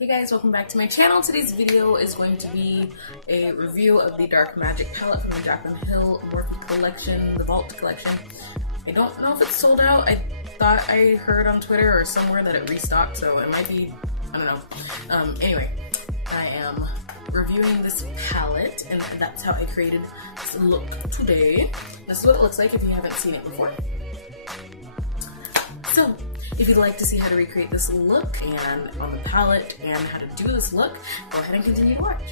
Hey guys, welcome back to my channel. Today's video is going to be a review of the Dark Magic palette from the Jaclyn Morphe collection, the Vault collection. I don't know if it's sold out. I thought I heard on Twitter or somewhere that it restocked, so it might be, I don't know. Anyway, I am reviewing this palette, and that's how I created this look today. This is what it looks like if you haven't seen it before. So, if you'd like to see how to recreate this look and on the palette and how to do this look, go ahead and continue to watch.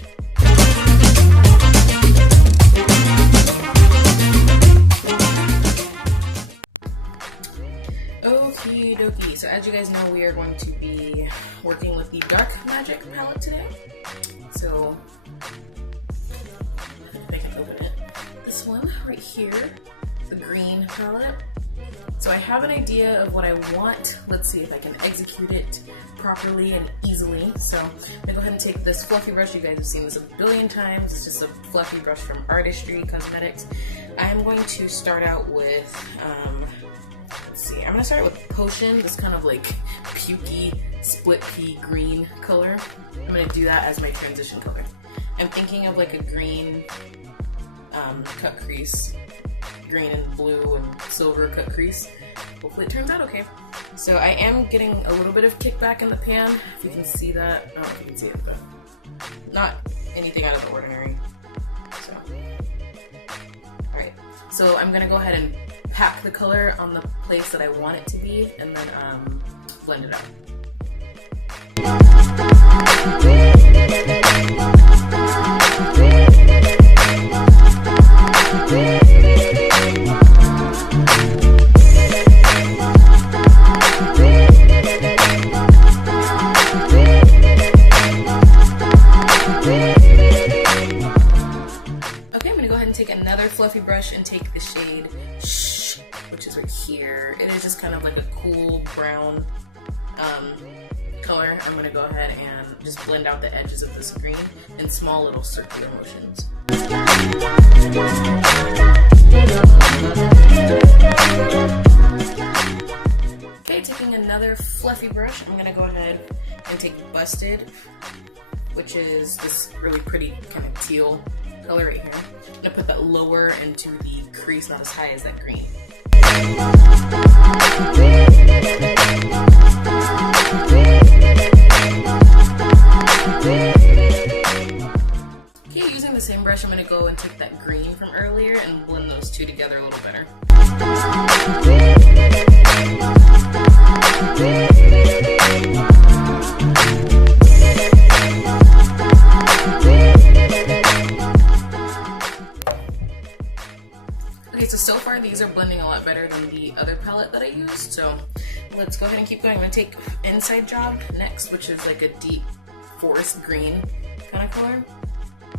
Okie dokie, so as you guys know, we are going to be working with the Dark Magic palette today. So, if I can open it. This one right here, the green palette. So I have an idea of what I want. Let's see if I can execute it properly and easily. So I'm gonna go ahead and take this fluffy brush. You guys have seen this a billion times. It's just a fluffy brush from Artistry Cosmetics. I am going to start out with, let's see, I'm gonna start with Potion, this kind of like pukey split pea green color. I'm gonna do that as my transition color. I'm thinking of like a green cut crease. Green and blue and silver cut crease. Hopefully it turns out okay. So I am getting a little bit of kickback in the pan, if you can see that. I don't know if you can see it, but not anything out of the ordinary. So, alright. So I'm gonna go ahead and pack the color on the place that I want it to be, and then blend it out. Take another fluffy brush and take the shade Shh, which is right here. It is just kind of like a cool brown color. I'm gonna go ahead and just blend out the edges of this green in small little circular motions. Okay, taking another fluffy brush, I'm gonna go ahead and take Busted, which is this really pretty kind of teal color right here. I'm gonna put that lower into the crease, not as high as that green. Okay, using the same brush, I'm gonna go and take that green from earlier and blend those two together a little better. Okay, so far these are blending a lot better than the other palette that I used, so let's go ahead and keep going. I'm going to take Inside Job next, which is like a deep forest green kind of color,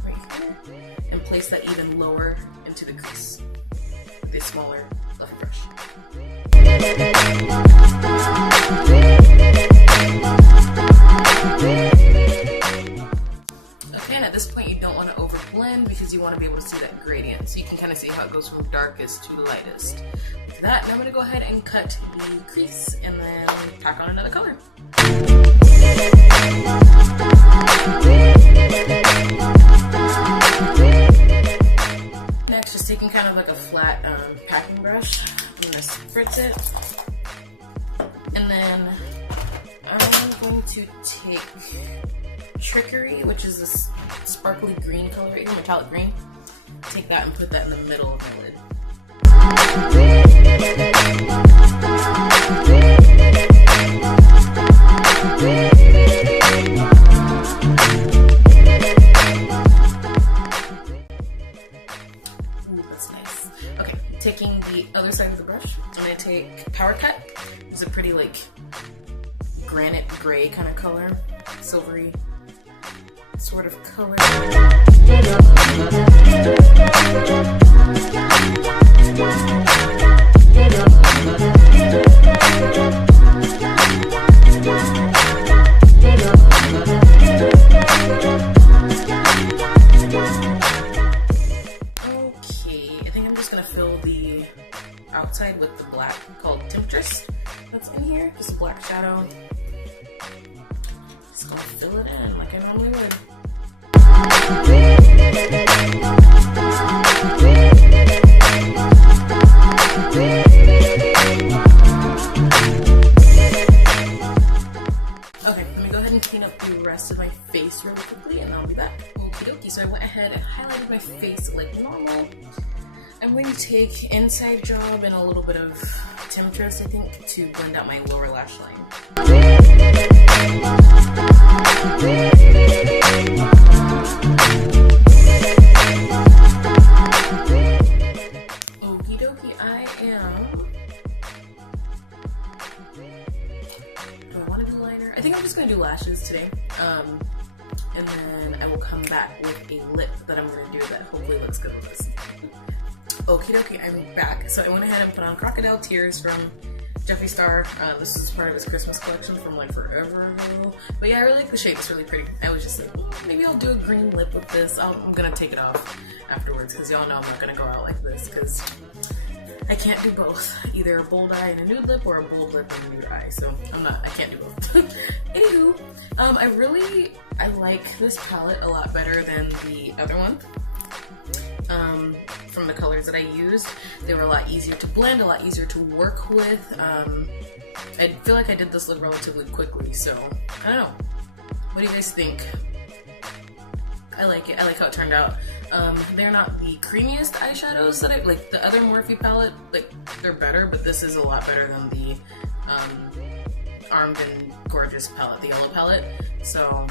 right here, and place that even lower into the crease with a smaller fluffy brush. Okay, and at this point you don't want to overblend because you want to be able to see that gradient. So you can kind of see how it goes from darkest to lightest. With that, now I'm going to go ahead and cut the crease and then pack on another color. Next, just taking kind of like a flat packing brush, I'm going to spritz it. And then I'm going to take Trickery, which is this sparkly green color right here, metallic green. Take that and put that in the middle of the lid. Ooh, that's nice. Okay, taking the other side of the brush, I'm going to take Power Cut. It's a pretty like granite gray kind of color, silvery sort of color. Okay, I think I'm just gonna fill the outside with the black called Temptress that's in here, just a black shadow. Just gonna fill it in like I normally would. Okay, let me go ahead and clean up the rest of my face really quickly and I'll be back. Okie dokie, so I went ahead and highlighted my face like normal. I'm going to take Inside Job and a little bit of Temptress, I think, to blend out my lower lash line. Okie dokie, I am... Do I want to do liner? I think I'm just going to do lashes today. And then I will come back with a lip that I'm going to do that hopefully looks good with this. Okie dokie, I'm back. So I went ahead and put on Crocodile Tears from Jeffree Star. This is part of his Christmas collection from like forever ago. But yeah, I really like the shade. It's really pretty. I was just like, maybe I'll do a green lip with this. I'm gonna take it off afterwards because y'all know I'm not gonna go out like this because I can't do both. Either a bold eye and a nude lip or a bold lip and a nude eye. So I can't do both. Anywho, I like this palette a lot better than the other one. From the colors that I used, they were a lot easier to blend, a lot easier to work with. I feel like I did this look relatively quickly, so I don't know. What do you guys think? I like it. I like how it turned out. They're not the creamiest eyeshadows that I like. The other Morphe palette, like they're better, but this is a lot better than the Armed and Gorgeous palette, the yellow palette. So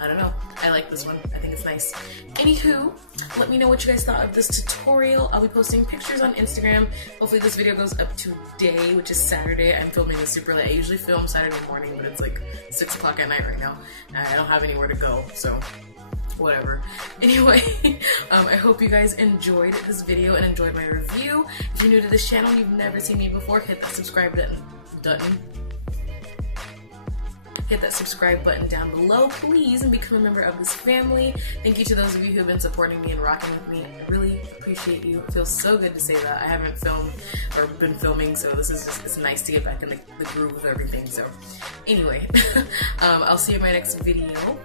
I don't know. I like this one. I think it's nice. Anywho, let me know what you guys thought of this tutorial. I'll be posting pictures on Instagram. Hopefully this video goes up today, which is Saturday. I'm filming this super late. I usually film Saturday morning, but it's like 6 o'clock at night right now. And I don't have anywhere to go, so whatever. Anyway, I hope you guys enjoyed this video and enjoyed my review. If you're new to this channel and you've never seen me before, hit that subscribe button. Hit that subscribe button down below, please, and become a member of this family. Thank you to those of you who have been supporting me and rocking with me. I really appreciate you. It feels so good to say that. I haven't filmed or been filming, so this is just, it's nice to get back in the groove of everything. So anyway, I'll see you in my next video.